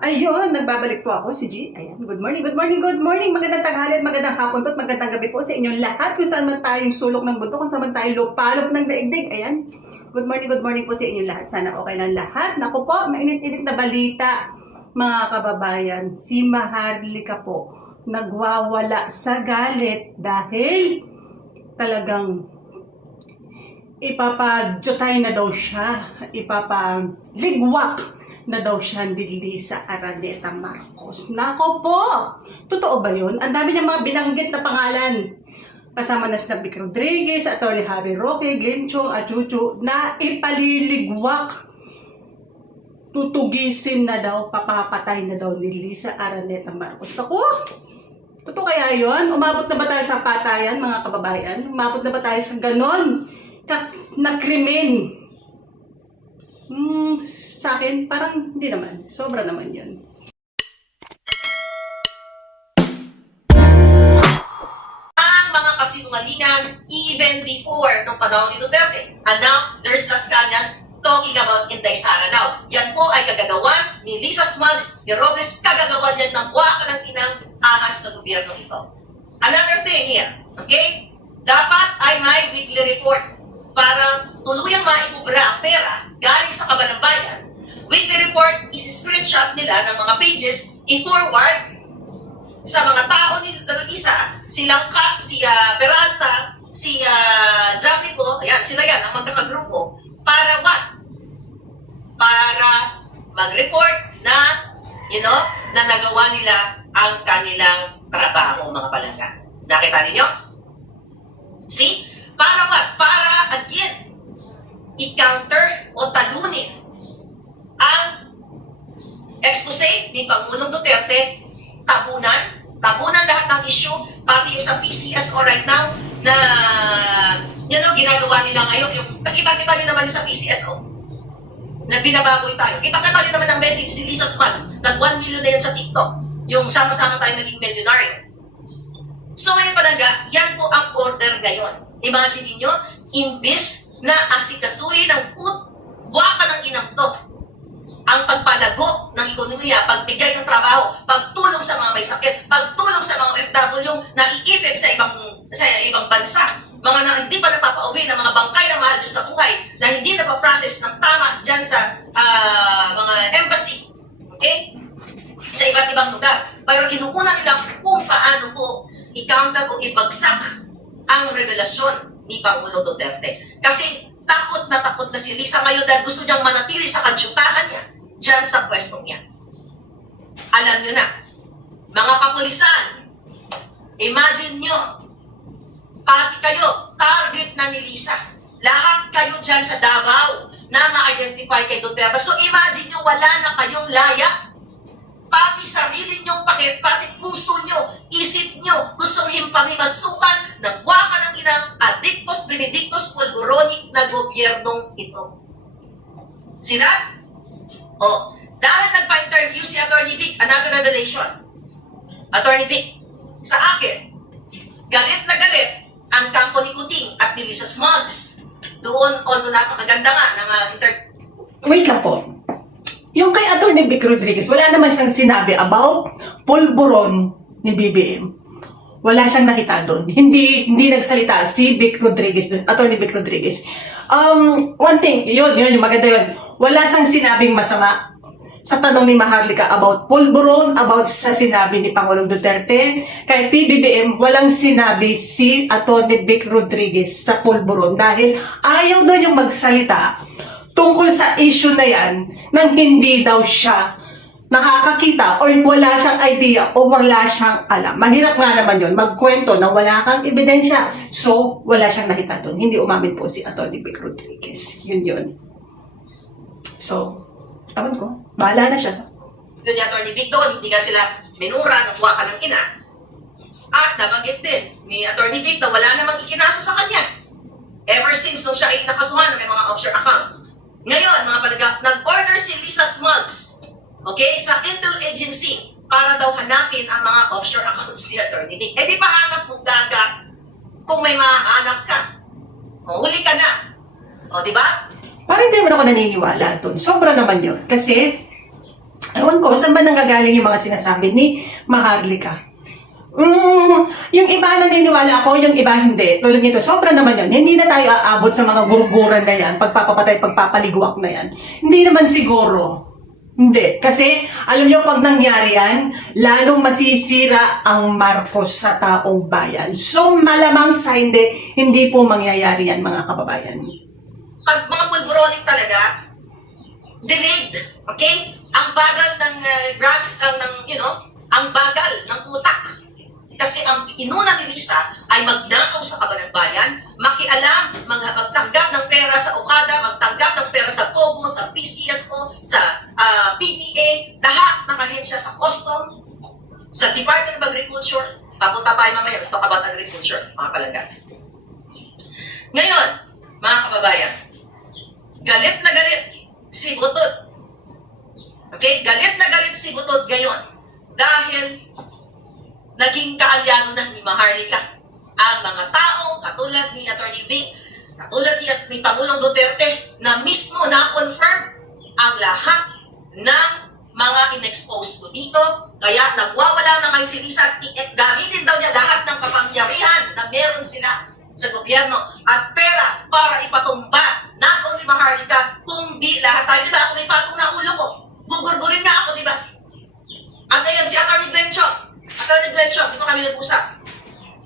Ayun, nagbabalik po ako si G. Ayan, good morning, good morning, good morning. Magandang tanghali at magandang hapon po at magandang gabi po sa inyong lahat. Kung saan man tayong sulok ng mundo, kung saan man tayong lupalop ng daigdig. Ayan, good morning, good morning po sa inyong lahat. Sana okay lang lahat. Naku po, mainit-init na balita. Mga kababayan, si Maharlika po nagwawala sa galit dahil talagang ipapadyotay na daw siya, ipapaligwak na daw siya ni sa Araneta Marcos. Nako po! Totoo ba yun? Ang dami niya mga binanggit na pangalan. Kasama na sina Vic Rodriguez, Atty. Harry Roque, Glenn Chong, at Chuchu, na ipaliligwak. Tutugisin na daw, papapatay na daw ni Lisa Araneta Marcos. Ako, totoo kaya yun? Umabot na ba tayo sa patayan, mga kababayan? Umabot na ba tayo sa ganon? Na krimen? Hmm, sa akin, parang hindi naman. Sobra naman yun. ang mga kasinungalingan even before nung panahon ni Duterte. Now, there's Las Cañas talking about Inday Sara now. Yan po ay kagagawan ni Lisa Smugs, ni Robles, kagagawan yan ng buwaka ng inang ahas na gobyerno ito. Another thing here, okay? Dapat ay may weekly report para tuluyang maibubra ang pera galing sa kaban ng bayan. Weekly report is screenshot nila ng mga pages, i-forward sa mga tao ni Dalagisa, si Langka, si ah, Peralta, si uh, Zapico, ayan, sila yan, ang magkakagrupo. Para what? Para mag-report na, you know, na nagawa nila ang kanilang trabaho, mga palangga. Nakita ninyo? See? Para what? Para, again, i-counter o talunin ang expose ni Pangulong Duterte tabunan, tabunan lahat ng issue, pati yung sa PCSO right now, na, yun know, ginagawa nila ngayon, yung, nakita-kita nyo naman sa PCSO, na binabagoy tayo. Kita-kita nyo naman ang message ni Lisa Smugs, nag 1 million na yan sa TikTok, yung sama-sama tayo naging milyonaryo. So ngayon palangga, yan po ang order ngayon. Imagine niyo, imbis na asikasuhin ng put, waka ng inang to, ang pagpalago ng ekonomiya, pagbigay ng trabaho, pagtulong sa mga may sakit, pagtulong sa mga OFW na i-effect sa ibang sa ibang bansa, mga na hindi pa napapauwi ng mga bangkay na mahal sa buhay na hindi na process ng tama dyan sa ah, mga embassy. Okay? Sa iba't ibang lugar. Pero inuuna nila kung paano po i-counter o ibagsak ang revelasyon ni Pangulo Duterte. Kasi takot na takot na si Lisa ngayon dahil gusto niyang manatili sa kadyutahan niya dyan sa pwestong niya. Alam niyo na, mga kapulisan, imagine niyo, pati kayo, target na ni Lisa. Lahat kayo dyan sa Davao na ma-identify kay Duterte. So imagine nyo, wala na kayong laya. Pati sarili nyong pakit, pati puso nyo, isip nyo, gustong himpangin masukan ng waka ng inang Benedictus Pulguronic na gobyernong ito. Sila? O, dahil nagpa-interview si Atty. Vic, another revelation. Atty. Vic, sa akin, galit na galit ang kampo ni Kuting at ni Lisa Smugs. Doon, although napakaganda nga ng uh, inter... Wait lang po. Yung kay Atty. Vic Rodriguez, wala naman siyang sinabi about pulburon ni BBM. Wala siyang nakita doon. Hindi hindi nagsalita si Vic Rodriguez, Atty. Vic Rodriguez. Um, one thing, yun, yun, yung maganda yun. Wala siyang sinabing masama sa tanong ni Maharlika about pulburon, about sa sinabi ni Pangulong Duterte. Kay PBBM, walang sinabi si Atty. Vic Rodriguez sa pulburon dahil ayaw daw yung magsalita tungkol sa issue na yan nang hindi daw siya nakakakita or wala siyang idea o wala siyang alam. Mahirap nga naman yun, magkwento na wala kang ebidensya. So, wala siyang nakita doon. Hindi umamin po si Atty. Vic Rodriguez. Yun yun. So, alam ko, bahala na siya. Doon ni Atty. Vic doon, hindi ka sila minura ng waka ng ina. At nabanggit din ni Atty. Vic na wala namang ikinaso sa kanya. Ever since nung siya ay nakasuhan ng mga offshore accounts. Ngayon, mga palaga, nag-order si Lisa Smugs, okay, sa Intel Agency para daw hanapin ang mga offshore accounts ni Atty. Vic. Eh di pa hanap mo gaga kung may mahanap ka. O, huli ka na. O, di ba? Parang hindi naman ako naniniwala doon. Sobra naman yun. Kasi, Ewan ko, saan ba nanggagaling yung mga sinasabi ni Maharlika? Mm, yung iba naniniwala ako, yung iba hindi. Tulad nito, sobra naman yun. Hindi na tayo aabot sa mga gurguran na yan, pagpapapatay, pagpapaligwak na yan. Hindi naman siguro. Hindi. Kasi, alam nyo, pag nangyari yan, lalong masisira ang Marcos sa taong bayan. So, malamang sa hindi, hindi po mangyayari yan, mga kababayan. Pag mga pulburonic talaga, delayed. Okay? Ang bagal ng uh, grass, uh, ng, you know, ang bagal ng utak. Kasi ang inuna ni Lisa ay magnakaw sa kabanagbayan, makialam, mga magtanggap ng pera sa Okada, magtanggap ng pera sa Pogo, sa PCSO, sa ah, PPA, lahat ng ahensya sa custom, sa Department of Agriculture. Papunta tayo mamaya, talk about agriculture, mga palangga. Ngayon, mga kababayan, galit na galit si Butod. Okay? Galit na galit si Butod ngayon dahil naging kaalyado na ni Maharlika ang mga taong katulad ni Atty. Vic, katulad ni, ni Pangulong Duterte na mismo na-confirm ang lahat ng mga in-expose ko dito. Kaya nagwawala na ngayon si Lisa gamitin daw niya lahat ng kapangyarihan na meron sila sa gobyerno at pera para ipatumba not only Maharlika, kundi lahat tayo. Di ba? Ako may patong na ulo ko. Gugurgurin nga ako, di ba? At ngayon, si Atty. Glenn Chong. Atty. Glenn Chong, di ba kami nag-usap?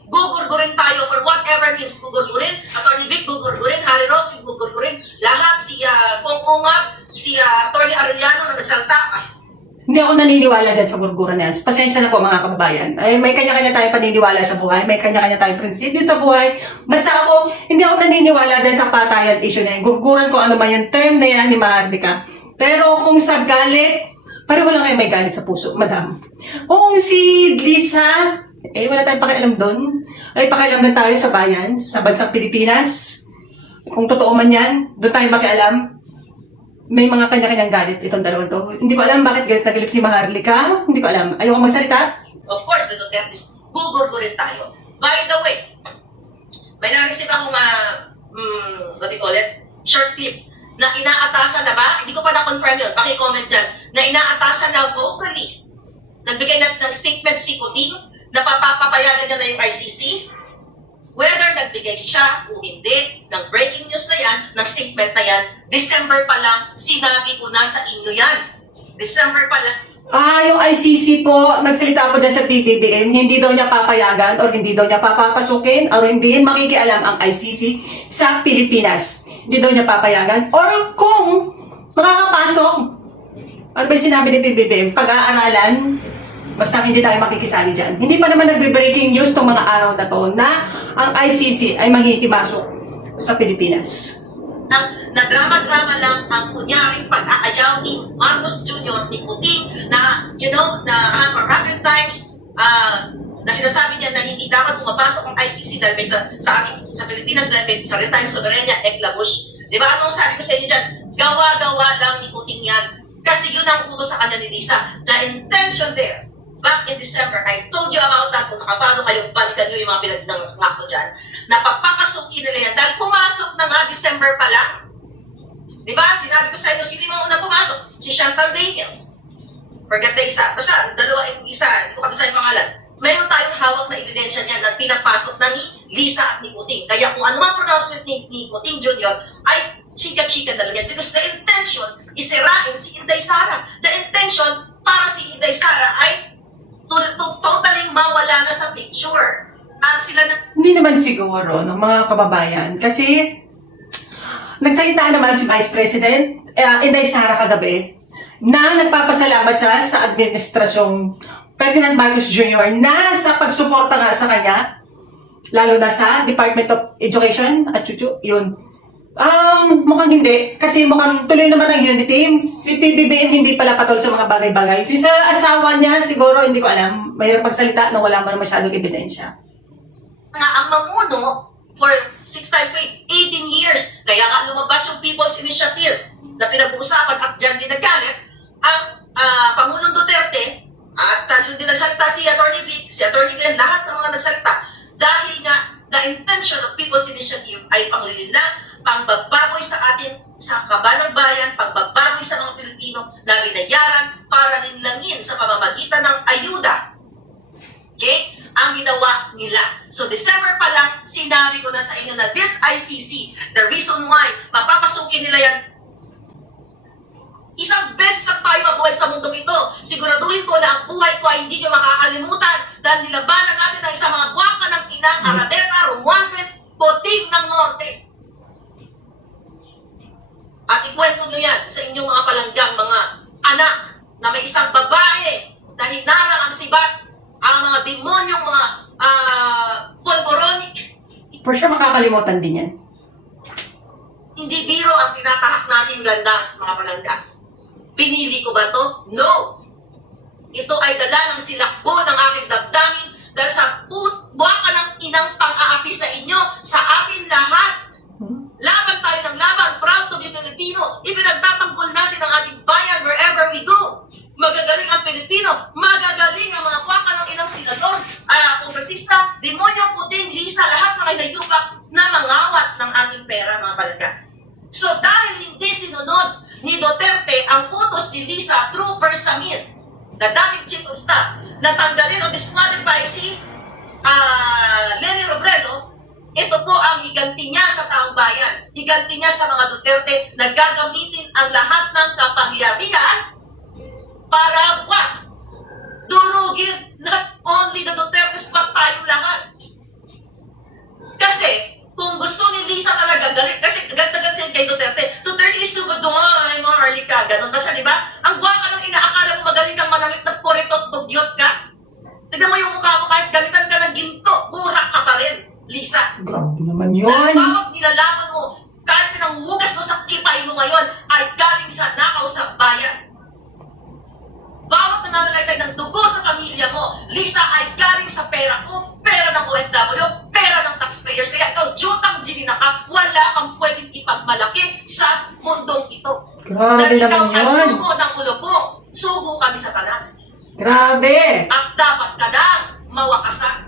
Gugurgurin tayo for whatever means gugurgurin. Atty. Vic, gugurgurin. Harry Roque, gugurgurin. Lahat, si uh, Kong Ungab, si uh, Atty. Arellano na nagsalta. As, Hindi ako naniniwala dyan sa gurguran na yan. Pasensya na po mga kababayan. Ay, may kanya-kanya tayong paniniwala sa buhay. May kanya-kanya tayong prinsipyo sa buhay. Basta ako, hindi ako naniniwala dyan sa patayan issue na yan. Gurguran ko ano man yung term na yan ni Mahardika. Pero kung sa galit, pareho lang kayo may galit sa puso, madam. Kung si Lisa, eh wala tayong pakialam doon. Ay pakialam na tayo sa bayan, sa bansang Pilipinas. Kung totoo man yan, doon tayo makialam may mga kanya-kanyang galit itong dalawang to. Hindi ko alam bakit galit na galit si Maharlika. Hindi ko alam. Ayoko magsalita. of course, the Duterte's, gugurgurin tayo. By the way, may na-receive akong, uh, mm, what do you call it? Short clip na inaatasan na ba? Hindi ko pa na-confirm yun. Paki-comment dyan. Na inaatasan na vocally. Nagbigay na ng statement si Kuting na papapayagan niya na yung ICC. Whether nagbigay siya o hindi ng breaking news na yan, ng statement na yan, December pa lang, sinabi ko na sa inyo yan. December pa lang, Ah, yung ICC po, nagsalita po dyan sa PBBM, hindi daw niya papayagan or hindi daw niya papapasukin or hindi makikialam ang ICC sa Pilipinas. Hindi daw niya papayagan. Or kung makakapasok, ano ba yung sinabi ni PBBM, pag-aaralan, basta hindi tayo makikisali dyan. Hindi pa naman nagbe-breaking news tong mga araw na to na ang ICC ay maghihimasok sa Pilipinas. na, na drama-drama lang ang kunyaring pag-aayaw ni Marcos Jr. ni Putin na, you know, na uh, for hundred times, ah, na sinasabi niya na hindi dapat pumapasok ang ICC dahil may sa, sa ating sa Pilipinas dahil may sa retime soberanya, Eklabush. Di ba? Anong sabi ko sa inyo dyan? Gawa-gawa lang ni Putin yan. Kasi yun ang utos sa kanya ni Lisa. The intention there, back in December, I told you about that. Kung nakapalo kayo, balikan nyo yung mga pinag ko dyan. Na papapasukin nila yan. Dahil pumasok na nga December pa lang. Di ba? Sinabi ko sa inyo, sino yung unang pumasok? Si Chantal Daniels. Forget the isa. Basta, dalawa isa. Hindi ko kabisa yung pangalan. Mayroon tayong hawak na ebidensya niyan na pinapasok na ni Lisa at ni Kuting. Kaya kung ano pronouncement ni, ni Kuting Jr. ay chika-chika talaga yan. Because the intention is sirain si Inday Sara. The intention para si Inday Sara ay to, to, totally mawala na sa picture. At sila na Hindi naman siguro, no, mga kababayan. Kasi, nagsalita naman si Vice President, uh, Inday Sara kagabi, na nagpapasalamat siya sa administrasyong Ferdinand Marcos Jr. na sa pagsuporta nga sa kanya, lalo na sa Department of Education at yun. Um, mukhang hindi. Kasi mukhang tuloy naman ang unity. Si PBBM hindi pala patol sa mga bagay-bagay. So, sa asawa niya, siguro, hindi ko alam. Mayroong pagsalita na wala man masyadong ebidensya. nga ang mamuno for 6 times 3, 18 years. Kaya nga lumabas yung People's Initiative na pinag-uusapan at dyan din nagalit ang ah, Pangulong Duterte at uh, din nagsalita si Atty. Vic, si Atty. Glenn, lahat ng mga nagsalita dahil nga the intention of People's Initiative ay panglilinlang, pangbababoy sa atin sa kaban ng bayan, pangbababoy sa mga Pilipino na binayaran para linlangin sa pamamagitan ng ayuda. Okay? Ang ginawa nila. So, December pa lang, sinabi ko na sa inyo na this ICC, the reason why mapapasukin nila yan Isang beses mabuhay sa mundong ito. Siguraduhin ko na ang buhay ko ay hindi nyo makakalimutan dahil nilabanan natin ang isang mga buwaka ng inang Aradeta, Romualdez, Coting ng Norte. At ikwento nyo yan sa inyong mga palanggang mga anak na may isang babae na hinarang ang sibat, ang mga demonyong mga ah, pulboronic. For sure makakalimutan din yan. Hindi biro ang tinatahak natin landas, mga palangga. Pinili ko ba to? No! Ito ay dala ng silakbo ng aking damdamin dahil sa buwaka ng inang pang-aapi sa inyo, sa atin lahat. Laban tayo ng laban, proud to be Filipino. Ipinagtatanggol natin ang ating bayan wherever we go. Magagaling ang Pilipino, magagaling ang mga kwaka ng inang senador, ah, kongresista, demonyong puting, lisa, lahat mga inayupak na mangawat ng ating pera, mga palangga. So dahil hindi sinunod ni Duterte ang utos ni Lisa through Bersamin, na dating chief of staff, na tanggalin o disqualify si ah, Lenny Robredo, ito po ang higanti niya sa taong bayan. Higanti niya sa mga Duterte na gagamitin ang lahat ng kapangyarihan para what? Durugin not only the Dutertes but tayong lahat. Kasi, kung gusto ni Lisa talaga, galit, kasi ganda-ganda siya kay Duterte, Duterte is subad ay maharlika, ganun ba siya, di ba? Ang guwaka ng inaakala mo magaling kang manamit ng poritot, dugyot ka. Tignan mo yung mukha mo, kahit gamitan ka ng ginto, burak ka pa rin, Lisa. Grabe naman Dahil yun. bawat nilalaman mo, kahit pinanghugas mo sa kipay mo ngayon, ay galing sa nakaw sa bayan. Bawat nananalaytay ng dugo sa pamilya mo, Lisa, ay galing sa pera ko, pera ng OFW, pera ng taxpayers. Kaya ikaw, jutang ginina ka, wala kang pwedeng ipagmalaki sa mundong ito. Grabe Dahil ikaw naman ay yun. sugo ng ulupong, sugo kami sa tanas Grabe. at dapat ka nang mawakasan.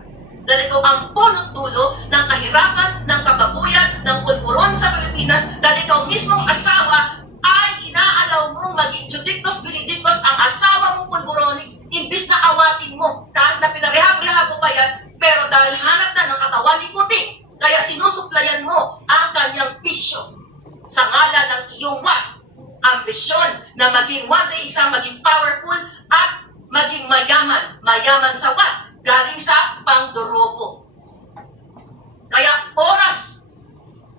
Dahil ang punot dulo ng kahirapan, ng kababuyan, ng pulburon sa Pilipinas dahil ikaw mismong asawa ay inaalaw mong maging judictus benedictus ang asawa mong pulburonik imbis na awatin mo kahit na pinarehab-rehab mo pa yan pero dahil hanap na ng katawan ni puti kaya sinusuplayan mo ang kanyang bisyo sa ngalan ng iyong what? ambisyon na maging one day isang maging powerful at maging mayaman. Mayaman sa what? Galing sa pangdurobo. Kaya oras,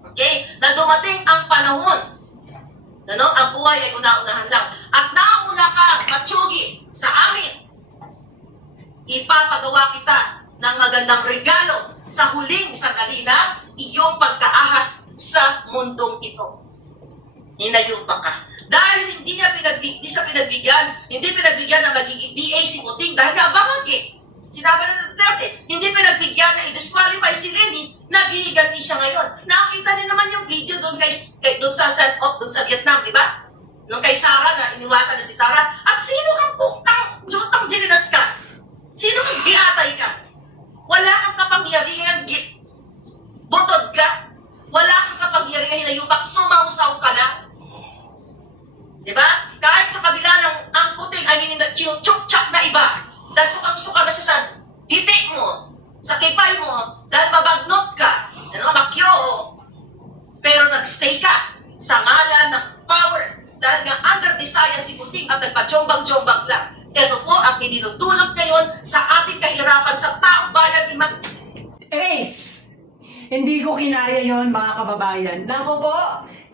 okay, na dumating ang panahon, ano, ang buhay ay una-unahan lang. At nauna ka, matsugi, sa amin, ipapagawa kita ng magandang regalo sa huling sandali na iyong pagkaahas sa mundong ito ninayupa ka. Dahil hindi niya pinagbig, hindi siya pinagbigyan, hindi pinagbigyan na magiging DA si Puting dahil nga bangag Sinabi na Duterte, hindi pinagbigyan na i-disqualify si Lenny, naghihiganti siya ngayon. Nakita niyo naman yung video kay, doon sa set off doon sa Vietnam, di ba? Nung kay Sarah na iniwasan na si Sarah. At sino kang putang, jutang jininas ka? Sino kang giatay ka? Wala kang kapangyarihan, butod ka. Wala kang kapangyarihan hinayupak, sumausaw ka lang. Di ba? Kahit sa kabila ng ang kuting, I mean, chuk-chak na iba, dahil sukang-suka na siya sa titik mo, sa kipay mo, dahil mabagnot ka, ano, makyo, pero nagstay ka sa ngalan ng power, dahil nga under desire si kuting at nagpa-jombang-jombang lang. Ito po ang idinudulot ngayon sa ating kahirapan sa taong bayan ni Erase! Hindi ko kinaya yon mga kababayan. Nako po,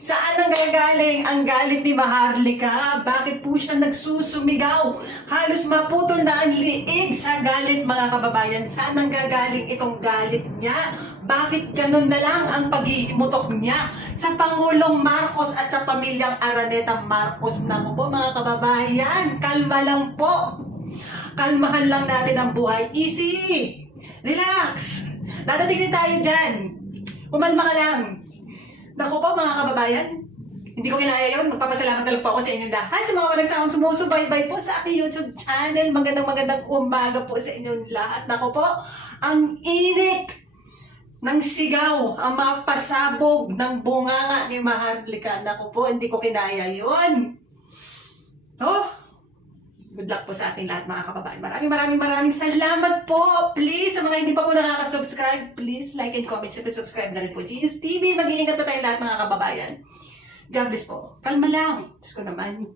saan ang gagaling ang galit ni Maharlika? Bakit po siya nagsusumigaw? Halos maputol na ang liig sa galit mga kababayan. Saan ang gagaling itong galit niya? Bakit ganun na lang ang pag-iimutok niya sa Pangulong Marcos at sa pamilyang Araneta Marcos? Nako po mga kababayan, kalma lang po. Kalmahan lang natin ang buhay. Easy! Relax! Dadating din tayo dyan. Umalma ka lang. Naku po mga kababayan, hindi ko kinaya yun. Magpapasalamat na lang po ako sa inyo lahat. Sa mga walang sawang sumusubaybay po sa aking YouTube channel. Magandang magandang umaga po sa inyong lahat. Naku po, ang init ng sigaw, ang mga pasabog ng bunganga ni Maharlika. Naku po, hindi ko kinaya yun. Oh, Good luck po sa ating lahat mga kababayan. Maraming maraming maraming salamat po. Please, sa mga hindi pa po nakaka-subscribe, please like and comment. Siyempre, subscribe na rin po. GS TV, mag-iingat po tayo lahat mga kababayan. God bless po. Kalma lang. Diyos ko naman.